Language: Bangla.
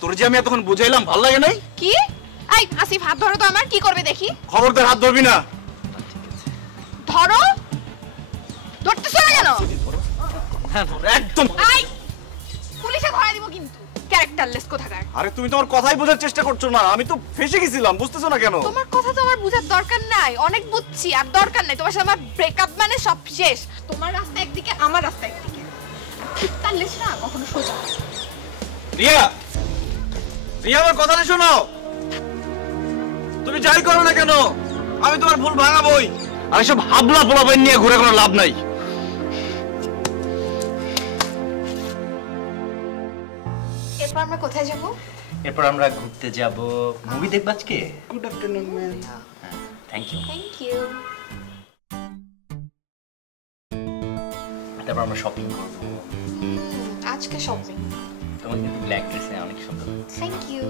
তোর যে আমি এতক্ষণ বুঝাইলাম ভালো লাগে নাই? কি? এই আসিফ হাত ধরো তো আমার, কি করবে দেখি। খবরদার হাত ধরবি না। ধরো। ধরতেছ না কেন? হ্যাঁ একদম। এই পুলিশে ধরাই দিব কিন্তু। ক্যারেক্টারলেস কোথাকার। আরে তুমি তোমার কথাই বোঝার চেষ্টা করছো না, আমি তো ফেসে গেছিলাম, বুঝতেছো না কেন? তোমার কথা তো আমার বুঝার দরকার নাই, অনেক বুঝছি, আর দরকার নাই। তোমার সাথে আমার ব্রেকআপ মানে সব শেষ। তোমার রাস্তা একদিকে, আমার রাস্তা একদিকে। ক্যারেক্টারলেস না কখনো সোজা। রিয়া, রিয়া আমার কথাটা শোনো। তুমি যাই করো না কেন আমি তোমার ভুল ভাঙাবই। আর এসব হাবলা পোলাপাইন নিয়ে ঘুরে কোনো লাভ নাই। এরপর আমরা কোথায় যাব? এরপর আমরা ঘুরতে যাব, মুভি দেখব আজকে। Good afternoon ma'am. Thank you. Thank you. তারপর আমরা শপিং করব। আজকে শপিং। তোমার কিন্তু ব্ল্যাক ড্রেসে অনেক সুন্দর। Thank you.